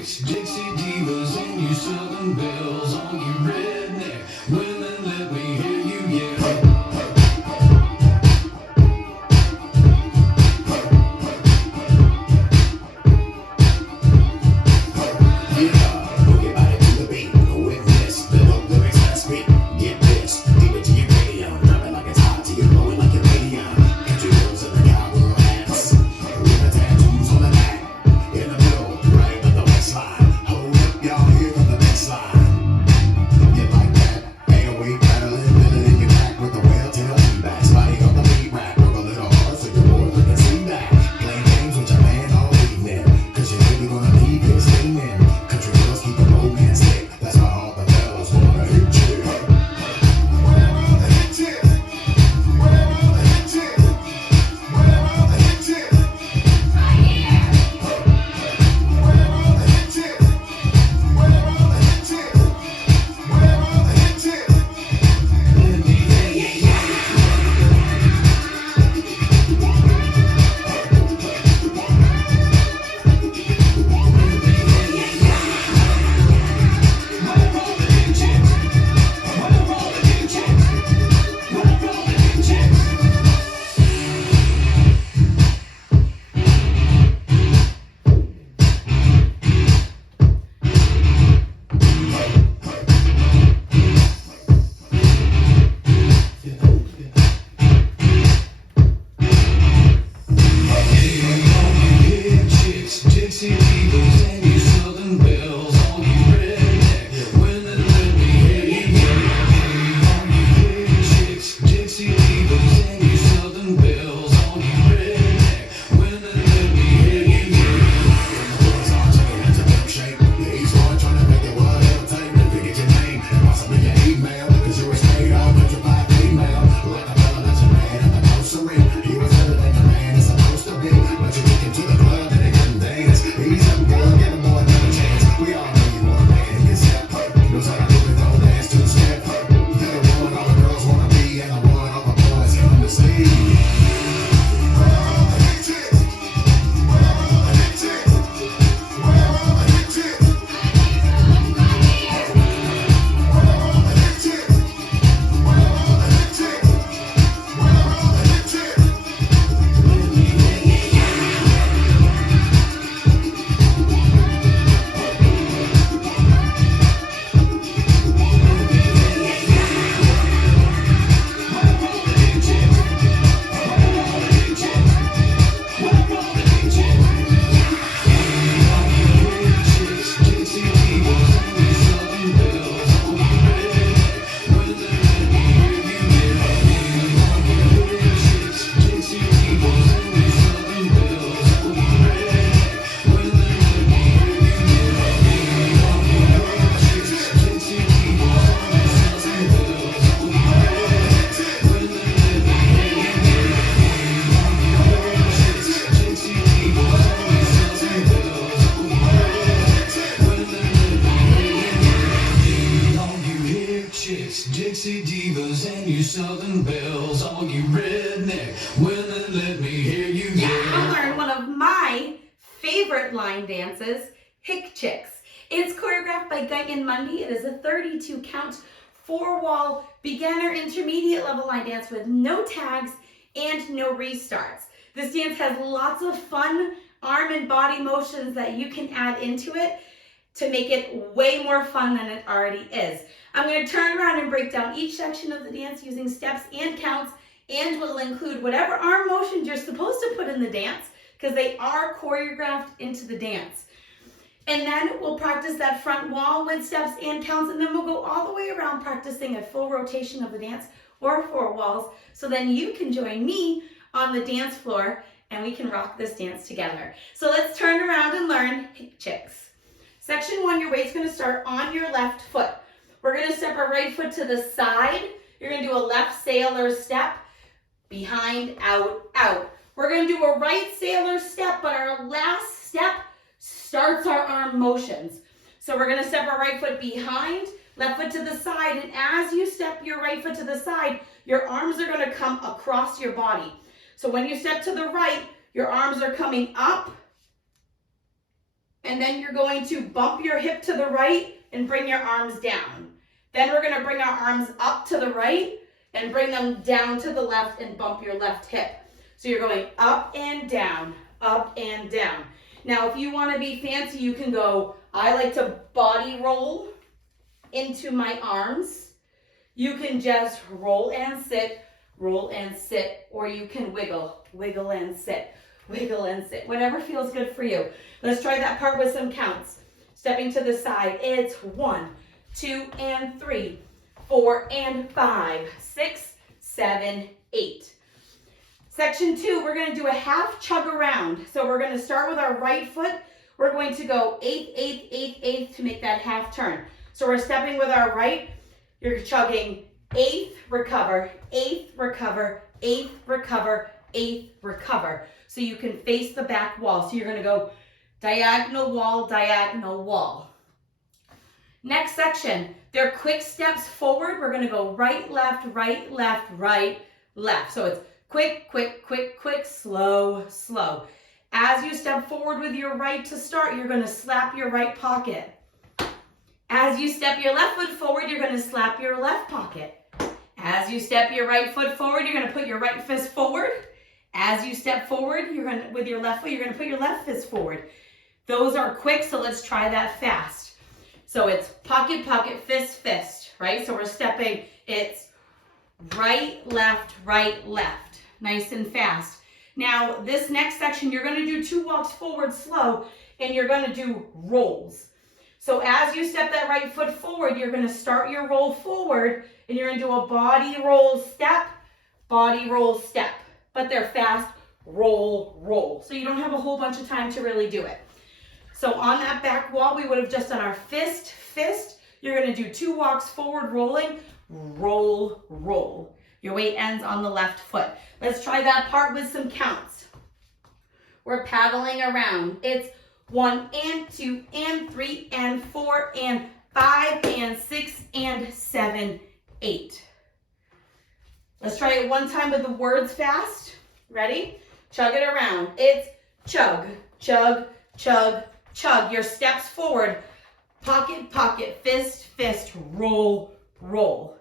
chicks, Dixie divas, and you southern belles, all you redneck women, let me hear you yell. Dixie divas and you southern belles, all you redneck women, let me hear you yell. Now learn one of my favorite line dances, Hick Chicks. It's choreographed by Guyton Mundy. It is a 32 count, 4-wall, beginner, intermediate level line dance with no tags and no restarts. This dance has lots of fun arm and body motions that you can add into it to make it way more fun than it already is. I'm going to turn around and break down each section of the dance using steps and counts, and will include whatever arm motions you're supposed to put in the dance because they are choreographed into the dance. And then we'll practice that front wall with steps and counts, and then we'll go all the way around practicing a full rotation of the dance or 4 walls, so then you can join me on the dance floor and we can rock this dance together. So let's turn around and learn Hick Chicks. Section 1, your weight's going to start on your left foot. We're going to step our right foot to the side. You're going to do a left sailor step, behind, out, out. We're going to do a right sailor step, but our last step starts our arm motions. So we're going to step our right foot behind, left foot to the side, and as you step your right foot to the side, your arms are going to come across your body. So when you step to the right, your arms are coming up And then you're going to bump your hip to the right and bring your arms down. Then we're going to bring our arms up to the right and bring them down to the left and bump your left hip. So you're going up and down, up and down. Now, if you want to be fancy, you can go, I like to body roll into my arms. You can just roll and sit, or you can wiggle, wiggle and sit, wiggle and sit, whatever feels good for you. Let's try that part with some counts. Stepping to the side, it's 1, 2, and 3, 4, and 5, 6, 7, 8. Section 2, we're going to do a half chug around. So we're going to start with our right foot. We're going to go 8, 8, 8, 8 to make that half turn. So we're stepping with our right. You're chugging 8th, recover, 8th, recover, 8th, recover, 8th, recover. So you can face the back wall. So you're going to go diagonal wall, diagonal wall. Next section, they're quick steps forward. We're going to go right, left, right, left, right, left. So it's quick, quick, quick, quick, slow, slow. As you step forward with your right to start, you're going to slap your right pocket. As you step your left foot forward, you're going to slap your left pocket. As you step your right foot forward, you're going to put your right fist forward. As you step forward, with your left foot, you're going to put your left fist forward. Those are quick, so let's try that fast. So it's pocket, pocket, fist, fist, right? So we're stepping, it's right, left, nice and fast. Now, this next section, you're going to do 2 walks forward slow, and you're going to do rolls. So as you step that right foot forward, you're going to start your roll forward, and you're going to do a body roll, step, but they're fast, roll, roll. So you don't have a whole bunch of time to really do it. So on that back wall, we would have just done our fist, fist. You're going to do 2 walks forward, rolling, roll, roll. Your weight ends on the left foot. Let's try that part with some counts. We're paddling around. It's 1 and 2 and 3 and 4 and 5 and 6 and 7, 8. Let's try it one time with the words fast. Ready? Chug it around. It's chug, chug, chug, chug. Your steps forward. Pocket, pocket, fist, fist, roll, roll.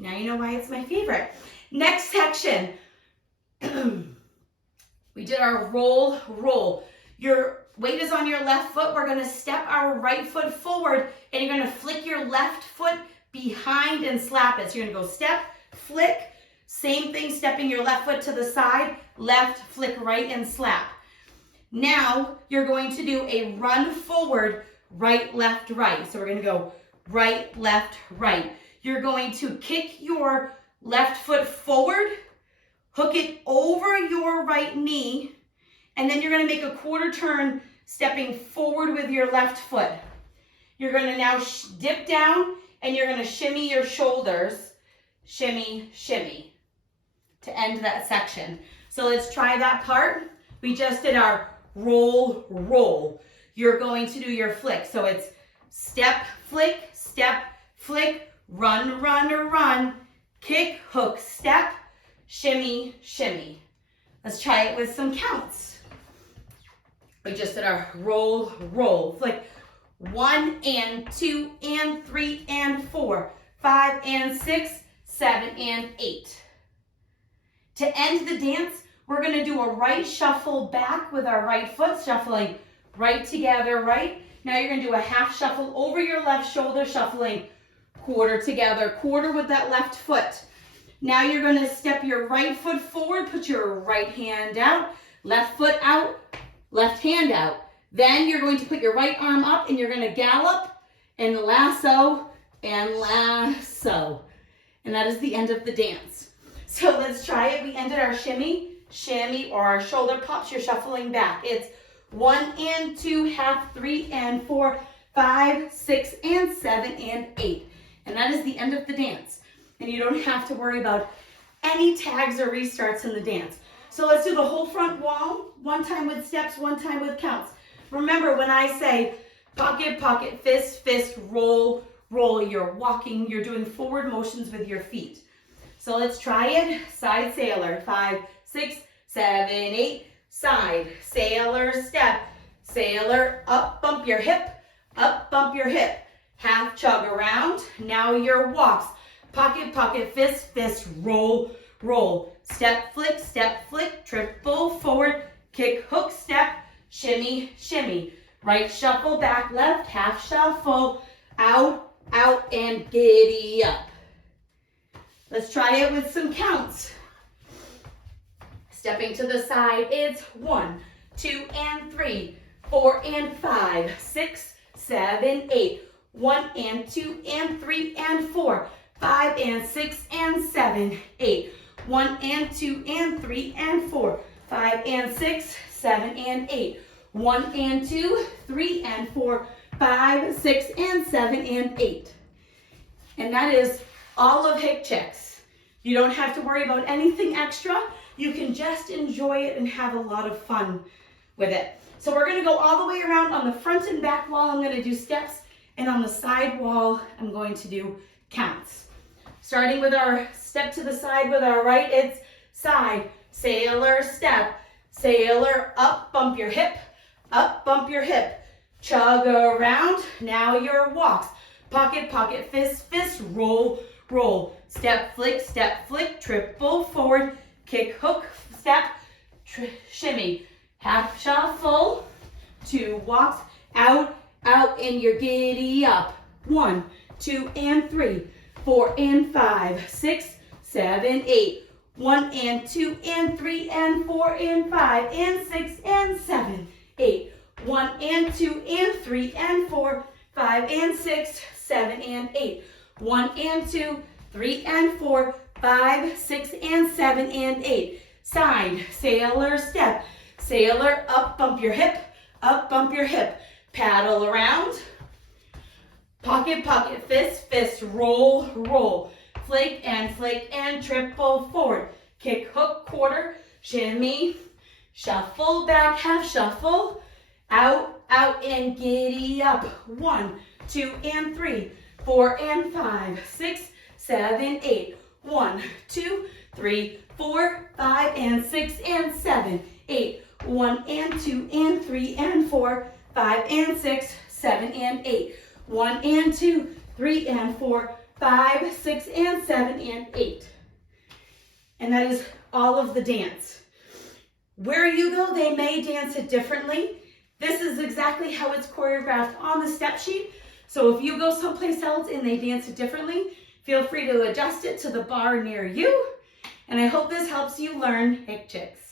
Now you know why it's my favorite. Next section. We did our roll, roll. Your weight is on your left foot. We're going to step our right foot forward, and you're going to flick your left foot behind and slap it. So you're going to go step, flick, same thing, stepping your left foot to the side, left, flick right, and slap. Now you're going to do a run forward, right, left, right. So we're going to go right, left, right. You're going to kick your left foot forward, hook it over your right knee, and then you're going to make a quarter turn, stepping forward with your left foot. You're going to now dip down, and you're going to shimmy your shoulders, shimmy, shimmy, to end that section. So let's try that part. We just did our roll, roll. You're going to do your flick. So it's step, flick, run, run, or run, kick, hook, step, shimmy, shimmy. Let's try it with some counts. We just did our roll, roll, flick. 1 and 2 and 3 and 4, 5 and 6, 7 and 8. To end the dance, we're going to do a right shuffle back with our right foot, shuffling right together, right. Now you're going to do a half shuffle over your left shoulder, shuffling quarter together, quarter with that left foot. Now you're going to step your right foot forward, put your right hand out, left foot out, left hand out. Then you're going to put your right arm up and you're going to gallop and lasso and lasso. And that is the end of the dance. So let's try it. We ended our shimmy, shimmy, or our shoulder pops. You're shuffling back. It's 1 and 2, half, 3 and 4, 5, 6 and 7 and 8. And that is the end of the dance. And you don't have to worry about any tags or restarts in the dance. So let's do the whole front wall, one time with steps, one time with counts. Remember, when I say pocket, pocket, fist, fist, roll, roll, you're walking, you're doing forward motions with your feet. So let's try it. Side sailor, 5, 6, 7, 8. Side sailor, step, sailor, up, bump your hip, up, bump your hip. Half chug around, now your walks. Pocket, pocket, fist, fist, roll, roll. Step, flick, triple forward, kick, hook, step, shimmy, shimmy. Right shuffle, back, left, half shuffle, out, out, and giddy up. Let's try it with some counts. Stepping to the side, it's 1, 2, and 3, 4, and 5, 6, 7, 8. 1 and 2 and 3 and 4, 5 and 6 and 7, 8. 1 and 2 and 3 and 4, 5 and 6, 7 and 8. 1 and 2, 3 and 4, 5, 6 and 7 and 8. And that is all of Hick chicks. You don't have to worry about anything extra. You can just enjoy it and have a lot of fun with it. So we're going to go all the way around on the front and back wall. I'm going to do steps. And on the side wall, I'm going to do counts. Starting with our step to the side with our right, it's side, sailor, step, sailor, up, bump your hip, up, bump your hip. Chug around, now your walks. Pocket, pocket, fist, fist, roll, roll. Step, flick, triple forward, kick, hook, step, shimmy. Half shuffle, 2 walks, out, out, and you're giddy up. 1, 2, and 3, 4, and 5, 6, 7, 8. 1 and 2 and 3 and 4 and 5 and 6 and 7, 8. 1 and 2 and 3 and 4, 5 and 6, 7 and 8. 1 and 2, 3 and 4, 5, 6 and 7 and 8. Side, sailor, step, sailor, up, bump your hip, up, bump your hip. Paddle around, pocket, pocket, fist, fist, roll, roll. Flick and triple forward. Kick, hook, quarter, shimmy, shuffle back, half shuffle, out, out, and giddy up. 1, 2, and 3, 4, and 5, 6, 7, 8. 1, 2, 3, 4, 5, and 6, and 7, 8. 1 and 2 and 3 and 4, 5 and 6, 7 and 8. 1 and 2, 3 and 4, 5, 6 and 7 and 8. And that is all of the dance. Where you go, they may dance it differently. This is exactly how it's choreographed on the step sheet. So if you go someplace else and they dance it differently, feel free to adjust it to the bar near you. And I hope this helps you learn Hick chicks.